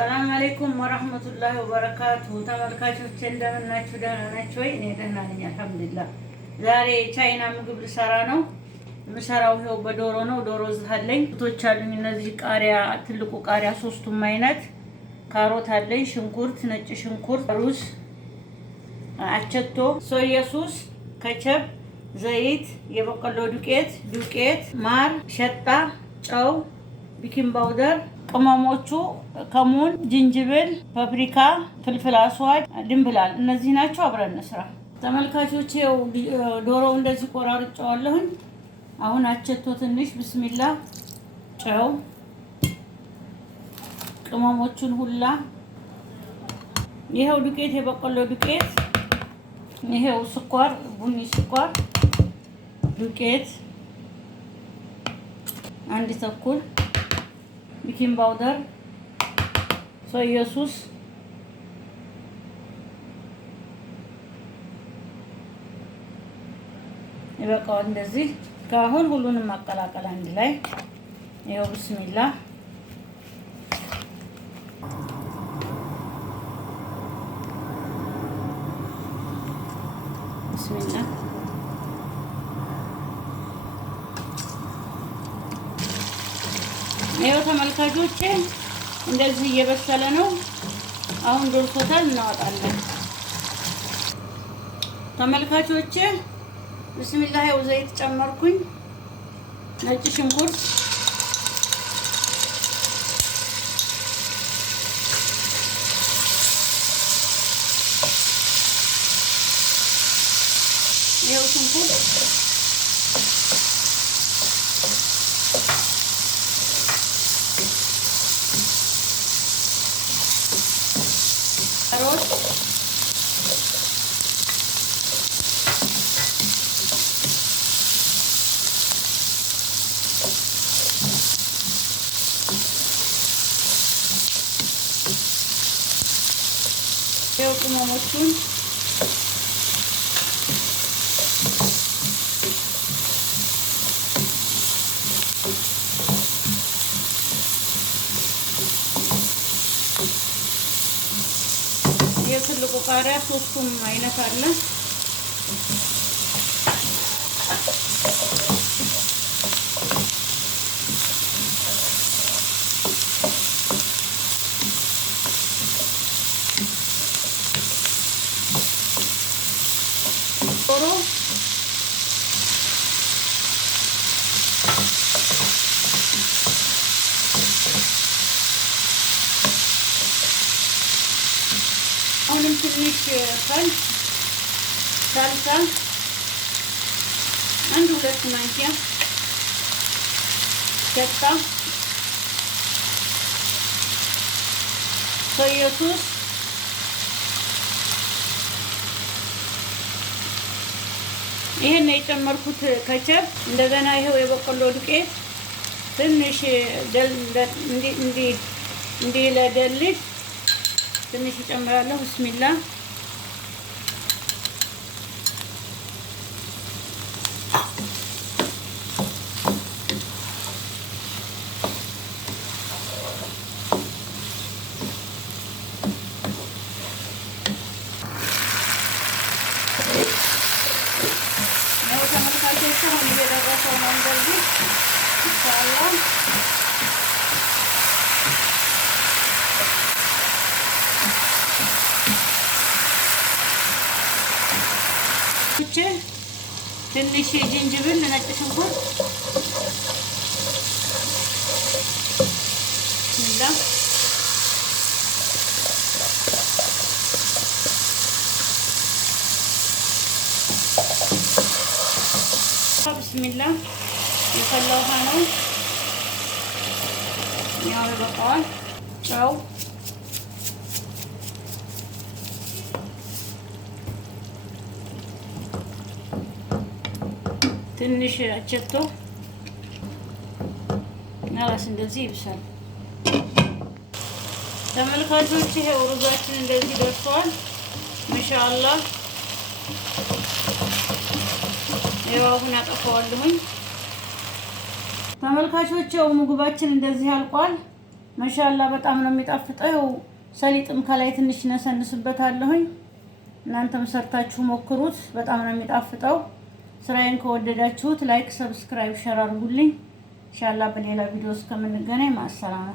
ሰላም አለይኩም ወራህመቱላሂ ወበረካቱ። ተመልካቾች እንደምን ናችሁ? ደህና ናችሁ ወይ? እኔ ደህና ነኝ አልሐምዱሊላህ። ዛሬ ቻይና ምግብ ልሰራ ነው። የምሰራው ይኸው በዶሮ ነው። ዶሮ ዝሃለኝ ቶች አሉኝ። እነዚህ ቃሪያ፣ ትልቁ ቃሪያ ሶስቱም አይነት፣ ካሮት አለኝ፣ ሽንኩርት፣ ነጭ ሽንኩርት፣ ሩዝ፣ አቸቶ፣ ሶያ ሶስ፣ ከቸብ፣ ዘይት፣ የበቆሎ ዱቄት፣ ማር፣ ሸጣ፣ ጨው፣ ቤኪንግ ፓውደር፣ ቅመሞቹ ከሙን፣ ዝንጅብል፣ ፓፕሪካ፣ ፍልፍል አስዋድ፣ ድንብላል እነዚህ ናቸው። አብረን እንስራ። ተመልካቾቼ ዶሮው እንደዚህ ቆራርጬዋለሁኝ። አሁን አቸቶ ትንሽ ብስሚላ፣ ጨው፣ ቅመሞቹን ሁላ ይሄው ዱቄት፣ የበቆሎ ዱቄት፣ ይሄው ስኳር፣ ቡኒ ስኳር፣ ዱቄት አንድ ተኩል፣ ቤኪንግ ፓውደር፣ ሶያ ሶስ፣ ይበቃዋል። እንደዚህ ካሁን ሁሉንም ማቀላቀል አንድ ላይ ይሄው ብስሚላ ብስሚላ ይሄው ተመልካቾቼ እንደዚህ እየበሰለ ነው። አሁን ዶርሶታል፣ እናወጣለን። ተመልካቾቼ ብስሚላህ ይኸው ዘይት ጨመርኩኝ፣ ነጭ ሽንኩርት፣ ይኸው ሽንኩርት፣ ካሮት፣ ይኸው ቅመሞቹን የትልቁ ቃሪያ ሶስቱም አይነት አለ። ዶሮ አሁንም ትንሽ ፈል ሳልሳ አንድ 2 ማንኪያ ሸጣ፣ ሶያ ሶስ፣ ይሄን የጨመርኩት ከቸብ፣ እንደገና ይሄው የበቆሎ ዱቄት ትንሽ እንዲህ ለደልሽ ትንሽ እጨምራለሁ። ብስሚላ ነው ተመልካቾች፣ አሁን እየደረሰው ነው። እንደዚህ ኢንሻአላህ ትንሽ ዝንጅብል፣ ነጭ ሽንኩርት ብስሚላ የፈላ ውሃ ነው። ያው ይበቃዋል። ጨው፣ ትንሽ አቸቶ ናላስ እንደዚህ ይብሳል። ተመልካቾች ይሄ ሩዛችን እንደዚህ ደርሷል። ማሻአላህ ይኸው አሁን አጠፋዋለሁኝ። ተመልካቾች ምግባችን እንደዚህ አልቋል። ማሻአላ በጣም ነው የሚጣፍጠው። ሰሊጥም ከላይ ትንሽ ነሰንስበታለሁኝ። እናንተም ሰርታችሁ ሞክሩት። በጣም ነው የሚጣፍጠው። ስራዬን ከወደዳችሁት ላይክ፣ ሰብስክራይብ፣ ሸር አድርጉልኝ። ኢንሻአላህ በሌላ ቪዲዮ እስከምንገናኝ ማሰላማ